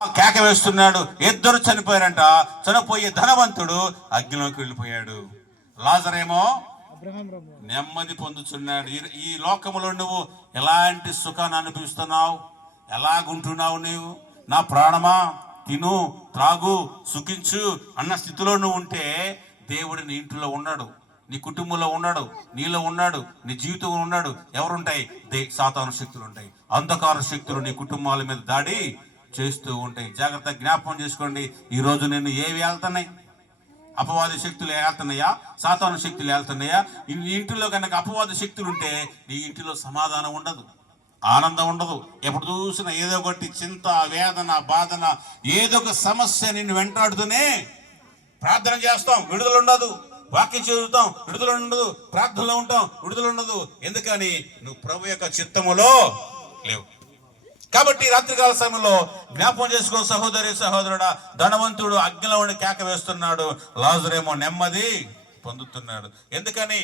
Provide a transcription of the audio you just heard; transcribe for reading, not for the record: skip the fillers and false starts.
కేక వేస్తున్నాడు. ఇద్దరు చనిపోయారంట. చనిపోయే ధనవంతుడు అగ్నిలోకి వెళ్ళిపోయాడు. లాజరేమో నెమ్మది పొందుతున్నాడు. ఈ లోకములో నువ్వు ఎలాంటి సుఖాన్ని అనిపిస్తున్నావు? ఎలాగుంటున్నావు? నీవు నా ప్రాణమా తిను త్రాగు సుఖించు అన్న స్థితిలో నువ్వు ఉంటే దేవుడు నీ ఇంట్లో ఉన్నాడు, నీ కుటుంబంలో ఉన్నాడు, నీలో ఉన్నాడు, నీ జీవితంలో ఉన్నాడు. ఎవరుంటాయి? సాతాను శక్తులు ఉంటాయి. అంధకార శక్తులు నీ కుటుంబాల మీద దాడి చేస్తూ ఉంటాయి. జాగ్రత్తగా జ్ఞాపకం చేసుకోండి. ఈ రోజు నిన్ను ఏవి వెళ్తున్నాయి? అపవాది శక్తులు వెళ్తున్నాయా? సాతాను శక్తులు వెళ్తున్నాయా? నీ ఇంటిలో కనుక అపవాది శక్తులు ఉంటే నీ ఇంటిలో సమాధానం ఉండదు, ఆనందం ఉండదు. ఎప్పుడు చూసినా ఏదో ఒకటి చింత, వేదన, బాధన, ఏదో ఒక సమస్య నిన్ను వెంటాడుతూనే. ప్రార్థన చేస్తాం, విడుదల ఉండదు. వాక్యం చదువుతాం, విడుదల ఉండదు. ప్రార్థనలో ఉంటాం, విడుదల ఉండదు. ఎందుకని? నువ్వు ప్రభు యొక్క చిత్తములో లేవు. కాబట్టి రాత్రికాల సమయంలో జ్ఞాపకం చేసుకో సహోదరి సహోదరుడా, ధనవంతుడు అగ్నిలో ఉండి కేక వేస్తున్నాడు, లాజరేమో నెమ్మది పొందుతున్నాడు. ఎందుకని?